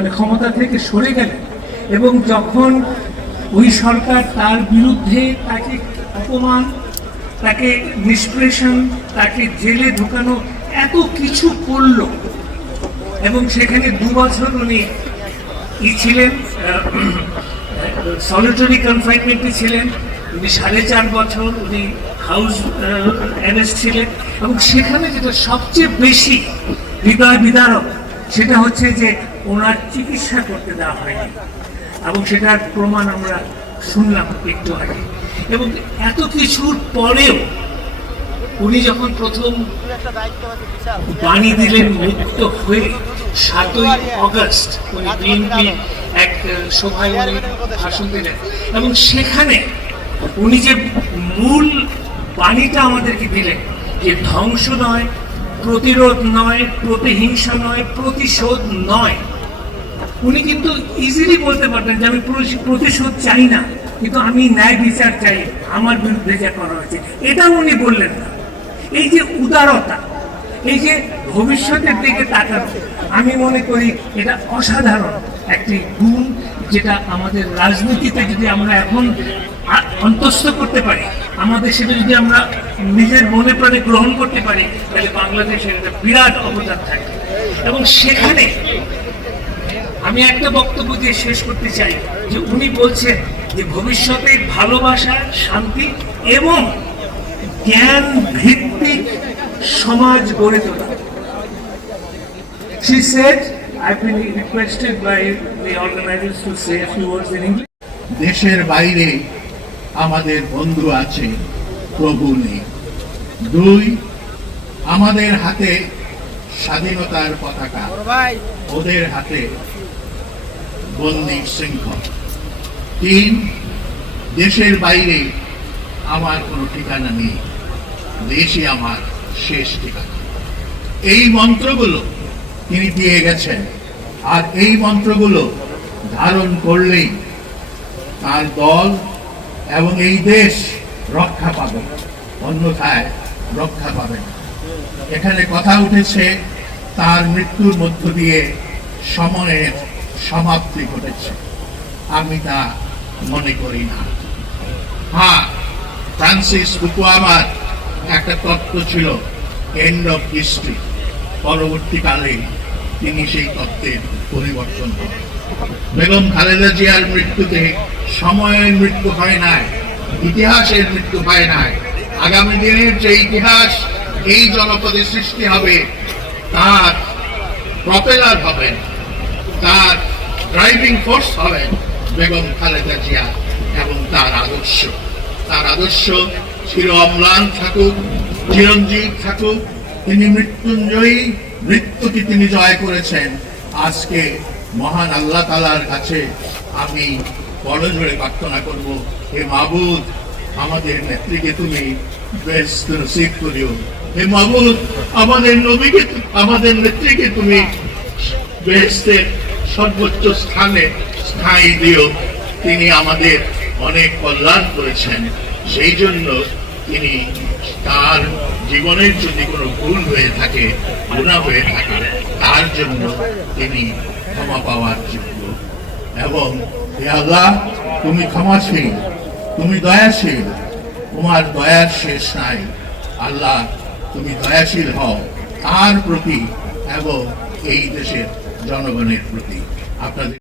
মানে ক্ষমতা থেকে সরে গেলেন, এবং যখন ওই সরকার তার বিরুদ্ধে তাকে অপমান, তাকে নিষ্পেষণ, তাকে জেলে ঢোকানো, এত কিছু করলো, এবং সেখানে 2 বছর উনি ছিলেন, সলিটারি কনফাইনমেন্টে ছিলেন, উনি 4.5 বছর উনি হাউস অ্যারেস্ট ছিলেন, এবং সেখানে যেটা সবচেয়ে বেশি হৃদয় বিদারক সেটা হচ্ছে যে ওনার চিকিৎসা করতে দেওয়া হয়নি, এবং সেটার প্রমাণ আমরা শুনলাম একটু আগে। এবং এত কিছুর পরেও উনি যখন প্রথম বাণী দিলেন মুক্ত হয়ে 7ই অগস্ট উনি বিএনপি এক সভায় উনি ভাষণ দিলেন, এবং সেখানে উনি যে মূল বাণীটা আমাদেরকে দিলেন যে ধ্বংস নয়, প্রতিরোধ নয়, প্রতিহিংসা নয়, প্রতিশোধ নয়। উনি কিন্তু ইজিলি বলতে পারতেন যে আমি প্রতিশোধ চাই না, কিন্তু আমি ন্যায় বিচার চাই আমার বিরুদ্ধে যা করা হয়েছে, এটা উনি বললেন না। এই যে উদারতা, এই যে ভবিষ্যতের দিকে তাকানো, আমি মনে করি এটা অসাধারণ একটি গুণ, যেটা আমাদের রাজনীতিতে যদি আমরা এখন অন্তঃস্থ করতে পারি, আমাদের সেটা যদি আমরা নিজের মনে প্রাণে গ্রহণ করতে পারি, তাহলে বাংলাদেশের একটা বিরাট অবদান থাকে। এবং সেখানে আমি একটা বক্তব্য দিয়ে শেষ করতে চাই যে উনি বলছেন যে ভবিষ্যতে ভালোবাসা, শান্তি এবং জ্ঞান ভিত্তিক সমাজ গড়ে তোলা। She said, I've been requested by the organizers to say a few words in English. দেশের বাইরে আমাদের বন্ধু আছে, প্রভু নেই। 2, আমাদের হাতে স্বাধীনতার পতাকা, ওদের হাতে বন্দী শৃঙ্খল। 3, দেশের বাইরে আমার কোনো ঠিকানা নেই, দেশই আমার শেষ ঠিকানা। এই মন্ত্রগুলো তিনি দিয়ে গেছেন, আর এই মন্ত্রগুলো ধারণ করলেই তার দল এবং এই দেশ রক্ষা পাবে, অন্যথায় রক্ষা পাবে না। এখানে কথা উঠেছে তার মৃত্যুর মধ্য দিয়ে সময়ের সমাপ্তি ঘটেছে, আমি তা মনে করি না। হ্যাঁ, ফ্রান্সিস ফুকুয়ামার একটা তত্ত্ব ছিল এন্ড অফ হিস্ট্রি, পরবর্তীকালে তিনি সেই তত্ত্বের পরিবর্তন করেন। বেগম খালেদা জিয়ার মৃত্যুতে সময়ের মৃত্যু হয় নাই, ইতিহাসের মৃত্যু হয় নাই। আগামী দিনের যে ইতিহাস এই জনপদে সৃষ্টি হবে, তার প্রপেলার হবেন, তার ড্রাইভিং ফোর্স হবেন বেগম খালেদা জিয়া এবং তার আদর্শ। তার আদর্শ চির অম্লান থাকুক, চিরঞ্জীব থাকুক। তিনি মৃত্যুঞ্জয়ী, মৃত্যুকে তিনি জয় করেছেন। আজকে মহান আল্লাহ তাআলার কাছে আমি বড় জোরে প্রার্থনা করব, হে মাবুদ, আমাদের নেত্রীকে তুমি বেহেশত নসিব করিও। হে মাবুদ, আমাদের নবীকে, আমাদের নেত্রীকে তুমি বেহেশতের সর্বোচ্চ স্থানে স্থায়ী দিও। তিনি আমাদের অনেক কল্যাণ করেছেন, সেই জন্য তিনি তার জীবনের যদি কোনো ভুল হয়ে থাকে, গুনাহ হয়ে থাকে, তার জন্য তিনি ক্ষমা পাওয়ার যোগ্য। এবং হে আল্লাহ, তুমি ক্ষমাশীল, তুমি দয়াশীল, তোমার দয়ার শেষ নাই। আল্লাহ, তুমি দয়াশীল হও তার প্রতি এবং এই দেশের জনগণের প্রতি। আপনাদের